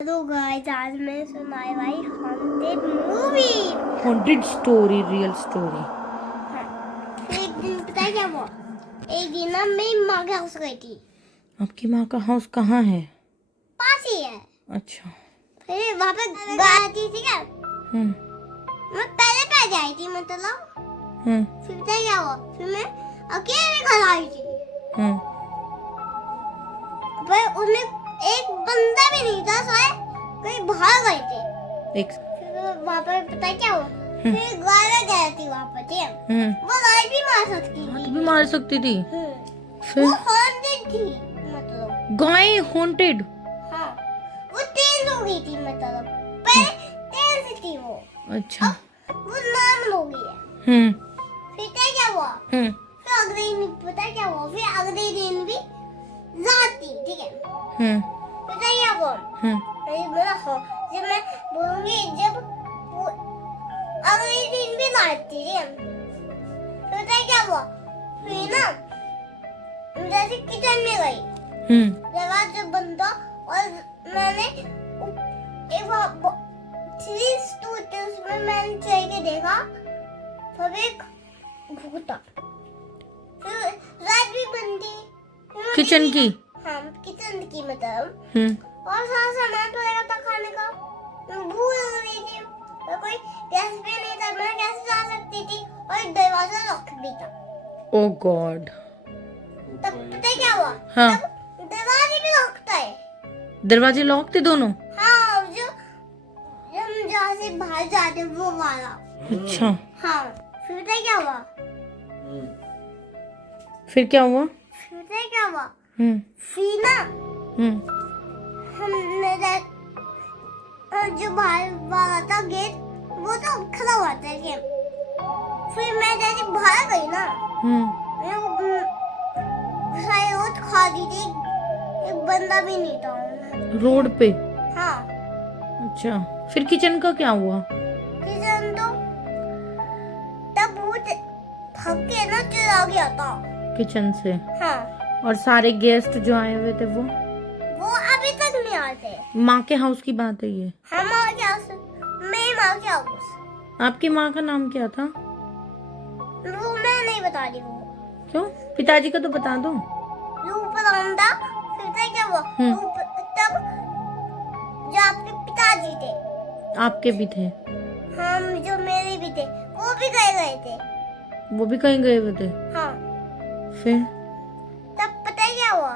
Hello guys, आज मैं सुनाई भाई haunted movie. Haunted story, real story. एक दिन पता है क्या हुआ? एक दिन ना मेरी माँ के हाउस गई थी। आपकी माँ का हाउस कहाँ है? पास ही है। अच्छा। फिर वहाँ पे गई थी, ठीक है। मैं पहले आई थी, मतलब। फिर पता है क्या हुआ? फिर मैं अकेले घर आई थी। पर उसमें एक बंदा भी नहीं था, सारे कहीं बाहर गए थे। फिर वहाँ पर पता है क्या हुआ? फिर गाय गई थी वहाँ पर, ठीक है। वो गाय भी मार सकती थी। भी मार सकती थी। फिर वो हॉन्टेड थी, मतलब। गाय हॉन्टेड? हाँ, वो तेज हो गई थी, मतलब। पहले तेज थी वो। अच्छा। अब वो नॉर्मल हो गई है। फिर क्या हुआ? फिर अगले दिन पता है क्या हुआ? फिर अगले दिन भी रात थी, ठीक है। पता है क्या हुआ? जब मैं बोलूंगी, जब वो अगले दिन भी रात थी, ठीक है। तो पता है क्या हुआ? फिर ना जैसे किचन में गई, दरवाजा बंद था और मैंने एक थ्री स्टूडेंट्स में मैंने चढ़ के देखा, तब एक भूत था। फिर लाइट भी बंद थी किचन की? हाँ, किचन की, मतलब। और सारा सामान तो लगा था खाने का। भूख लग रही थी और कोई गैस भी नहीं था, मैं कैसे जा सकती थी? और दरवाजा लॉक भी था। ओह गॉड। तब पता है क्या हुआ? हाँ। तब दरवाजे भी लॉक थे। दरवाजे लॉक थे दोनों? हाँ, जो हम जहाँ से बाहर जाते वो वाला। अच्छा। हाँ। फिर पता है क्या हुआ? फिर क्या हुआ? फिर पता है क्या हुआ? फिर ना हमने जो बाहर वाला था गेट, वो तो खुला हुआ था, ठीक है। फिर मैं जैसे बाहर गई ना, सारी रोड खाली थी, एक बंदा भी नहीं था रोड पे? हाँ। अच्छा, फिर किचन का क्या हुआ? किचन तो तब भूत भाग के ना चला गया था किचन से? हाँ। और सारे गेस्ट जो आए हुए थे वो अभी तक नहीं आते। माँ के हाउस की बात है ये? हाँ, माँ के हाउस, मेरी माँ के हाउस। आपकी माँ का नाम क्या था? वो मैं नहीं बता रही हूँ। क्यों? पिताजी का तो बता दो। रूप था। फिर पता है क्या हुआ? रूप तब जो आपके पिताजी थे, आपके भी थे? हाँ, जो मेरे भी थे, वो भी गए थे। वो भी कहीं गए हुए थे? हाँ। फिर तब पता है क्या हुआ?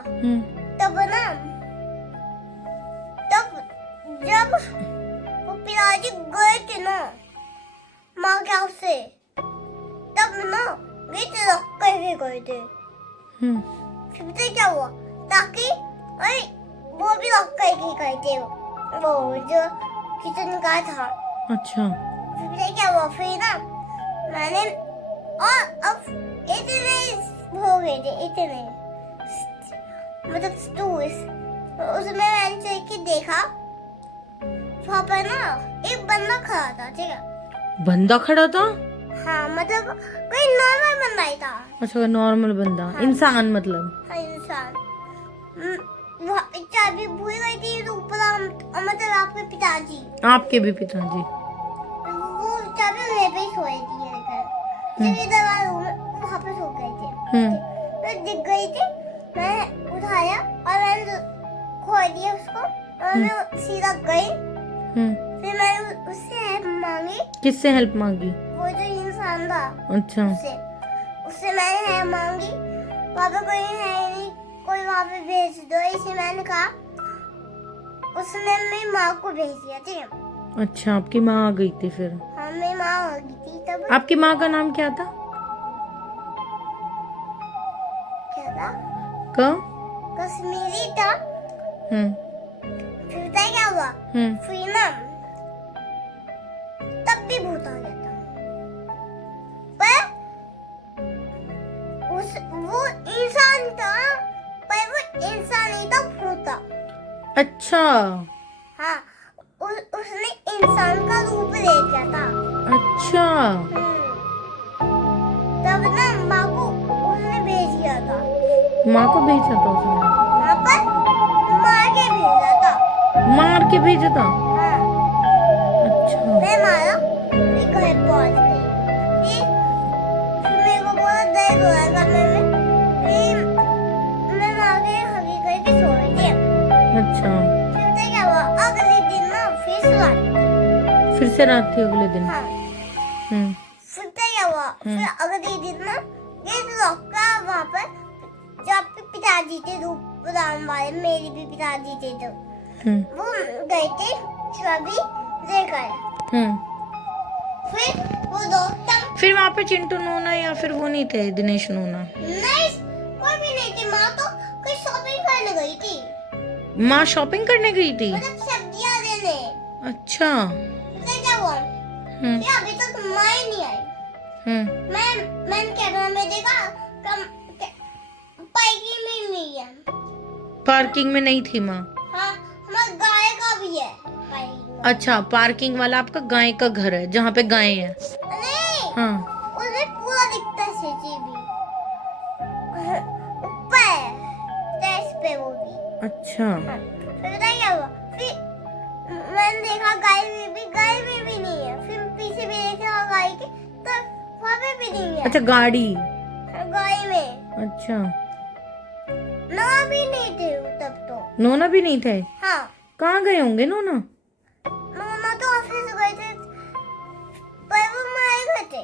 तब ना, तब जब वो पिताजी गए थे ना माँ के हाउस से, तब ना गेट लॉक करके गए थे। फिर पता है क्या हुआ? ताकि अरे वो भी लॉक करके गए थे, वो जो किचन का था। अच्छा। फिर पता है क्या हुआ? फिर ना मैंने, और अब इतने हो गए थे, इतने मतलब स्टूल्स, उसमें मैंने चढ़ के देखा, वहाँ पर ना एक बंदा खड़ा था, ठीक है। बंदा खड़ा था? हाँ, मतलब कोई नॉर्मल बंदा ही था। अच्छा, नॉर्मल बंदा? हाँ, इंसान मतलब? हाँ, इंसान। वहाँ पे चाबी भूल गई थी, तो ऊपर मतलब आपके पिताजी। आपके भी पिताजी? वो चाबी उन्हें पे ही सोए थी लेकर, जब इधर वहाँ पे सो गए थे। मैं दिख गई थी, मैं उठाया और मैंने खोल दिया उसको, और मैं सीधा गई। फिर मैंने उससे हेल्प मांगी। किससे हेल्प मांगी? वो जो इंसान था। अच्छा। उससे मैंने हेल्प मांगी। वहाँ पे कोई है नहीं, कोई वहाँ पे भेज दो, इसे मैंने कहा। उसने मेरी माँ को भेज दिया, ठीक है। अच्छा, आपकी माँ आ गई थी फिर? हाँ, मेरी माँ आ गई थी तब। आपकी माँ का नाम क्या था? क्या था? कश्मीरी था। फिर पता है क्या हुआ? फिर ना तब भी भूत आ गया था, पर वो इंसान था, पर वो इंसान नहीं था, भूत था। अच्छा। हाँ, उसने इंसान का रूप ले लिया था। अच्छा। तब ना माँ को उसने भेज दिया था। माँ को भेजा था उसने? हाँ, पर मार के भेजा था। मार के भेजा था। हाँ अच्छा। मैं मारा फिर घर पहुंच गई। फिर मेरे को बोला दर्द हो रहा है कमर में। फिर मैं वहाँ के हगी करके सो गई थी। अच्छा, फिर पता है क्या हुआ, अगले दिन ना फिर सुला दी। फिर से रात थी अगले दिन। हाँ हम्म। फिर पता है क्या हुआ, फिर अगले दिन ना ये लौका वहाँ पर जहाँ पे पिताजी थे रूप राम वाले, मेरे भी पिताजी थे तो वो गए थे सभी लेकर आए। फिर वो दोस्त फिर वहाँ पे चिंटू नोना या फिर वो नहीं थे, दिनेश नोना? नहीं कोई भी नहीं थी। माँ तो कोई शॉपिंग करने गई थी। माँ शॉपिंग करने गई थी? मतलब सब्जियाँ लेने। अच्छा। पता है क्या हुआ, फिर अभी तक माँ ही नहीं आई। मैंने कैमरा में देखा पार्किंग में नहीं है। पार्किंग में नहीं थी माँ? हाँ हमारा गाय का भी है पार्किंग में। अच्छा, पार्किंग वाला आपका गाय का घर है जहाँ पे गाय है? नहीं हाँ। उसमें पूरा दिखता है सीसीटीवी ऊपर टेरेस पे वो भी। अच्छा। फिर पता है क्या हुआ, फिर मैंने देखा गाय में भी नहीं है। फिर पीछे भी देखा गाय के, तो वहाँ पे भी नहीं है। अच्छा, गाड़ी। गाय में अच्छा, ना भी नहीं थे तब तो। नोना भी नहीं थे? हाँ कहाँ गए होंगे नोना? नोना तो ऑफिस गए थे, पर वो मारे गए थे।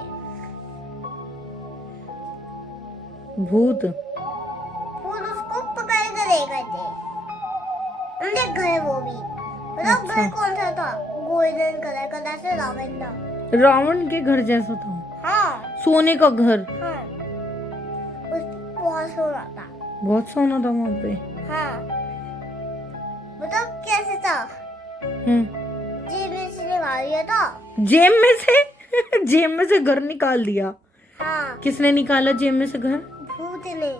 भूत? फूल उसको पकड़ कर ले गए थे। उनके घर वो भी, मतलब अच्छा। घर कौन सा था, गोल्डन कलर का जैसे रावण। रावण के घर जैसा था? हाँ सोने का घर? हाँ उस बहुत सोना था। बहुत सोना था वहाँ पे? हाँ बताओ कैसे था। जेब में से निकाल लिया था। जेब में से? जेब में से घर निकाल दिया? हाँ किसने निकाला जेब में से घर? भूत ने।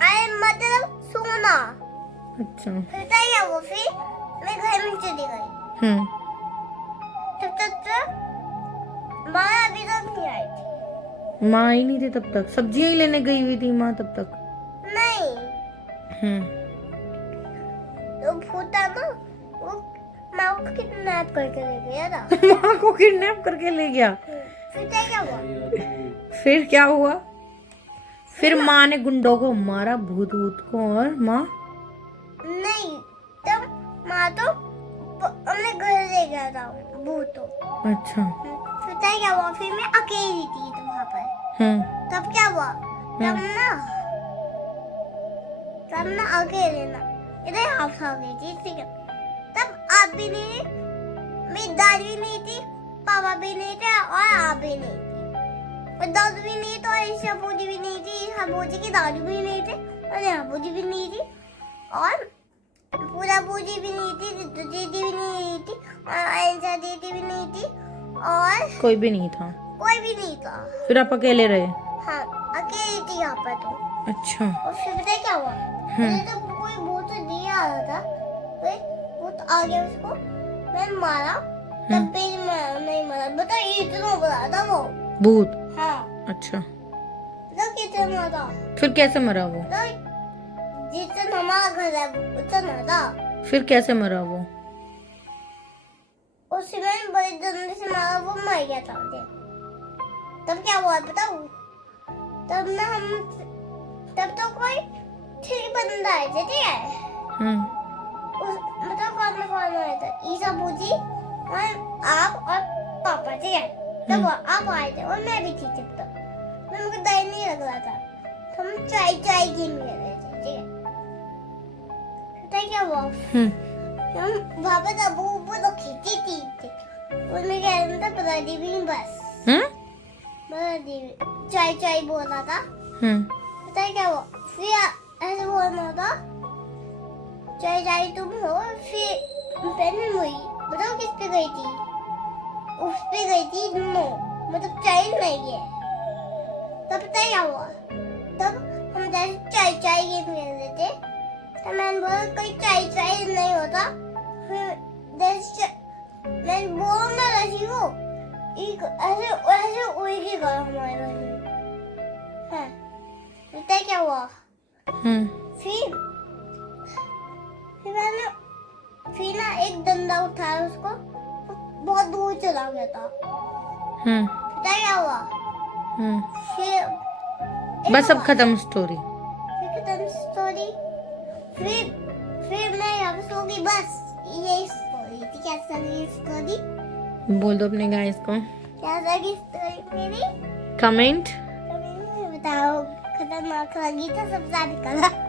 अरे मतलब सोना। अच्छा। फिर क्या वो, फिर मैं घर में चली गई। तब तक माँ अभी तक नहीं आई थी। माँ आई नहीं थी तब तक? सब्जियां ही लेने गई हुई थी माँ तब तक? नहीं तो भूत था ना, वो माँ को किडनैप करके ले गया था। माँ को किडनैप करके ले गया? फिर क्या हुआ, फिर क्या हुआ? फिर माँ ने गुंडों को मारा, भूत भूत को, और माँ? नहीं तब माँ तो अपने घर ले गया था भूत तो। अच्छा। फिर क्या हुआ, फिर मैं अकेली थी तो वहाँ पर। तब क्या हुआ, तब ना अकेले ना इधर हाफ आ गई थी, ठीक है। तब आप भी नहीं थे, मेरी दादी भी नहीं थी, पापा भी नहीं थे और आप भी नहीं थी, और दादू भी नहीं थे, और ईशा पूजी भी नहीं थी, ईशा पूजी की दादू भी नहीं थे, और यहाँ पूजी भी नहीं थी, और पूरा पूजी भी नहीं थी, जितू दीदी भी नहीं थी, और आयशा दीदी भी नहीं थी, और कोई भी नहीं था? कोई भी नहीं था। फिर आप अकेले रहे? हाँ अकेली थी यहाँ पर तो। अच्छा। और फिर पता है क्या हुआ, मुझे तो कोई भूत नहीं आ रहा था, कोई भूत आ गया, उसको मैंने मारा, तब भी मैं नहीं मारा। बता इतना बड़ा था वो भूत? हाँ। अच्छा। तो कितना था, फिर कैसे मरा वो? तो जितना हमारा घर है उतना था। फिर कैसे मरा वो? उससे मैंने बड़े डंडे से मारा, वो मर गया था मुझे। तब क्या हुआ बताऊँ, तब ना हम, तब तो कोई 3 बंदा आए थे, ठीक है। मतलब कौन आया था, ईसा पूजी और आप और पापा, ठीक है। तब आप आए थे और मैं भी थी तब तक, मुझे डर नहीं लग रहा था। हम चाय गेम खेल रहे थे, ठीक है। पता है क्या हुआ, हम वहाँ पर अबू तो खींची थी, उन्हें कह रहा था बता दी भी नहीं, बस बता दी चाय बोल रहा था। पता है क्या हुआ, फिर ऐसे बोल रहा था चाय तुम हो, फिर पहले मुई बताओ किस पे गई थी, उस पे गई थी नो, मतलब चाय नहीं है। तब पता है क्या हुआ, तब हम जैसे चाय गेम खेल रहे थे, तो मैंने बोला कोई चाय नहीं होता, फिर जैसे मैंने बोलना रही हो, ऐसे उड़ेगा हमारे घर में। हाँ पता है क्या हुआ, फिर मैंने फिर ना एक डंडा उठाया उसको, बहुत दूर चला गया था। पता क्या हुआ? फिर बस अब खत्म स्टोरी। खत्म स्टोरी। फिर मैं यहाँ पे सो गई, बस यही स्टोरी थी। कैसा लगी स्टोरी? बोल दो अपने गाइस को। कैसा लगी स्टोरी मेरी? कमेंट बताओ। खतरनाक लगी तो सब्सक्राइब करो।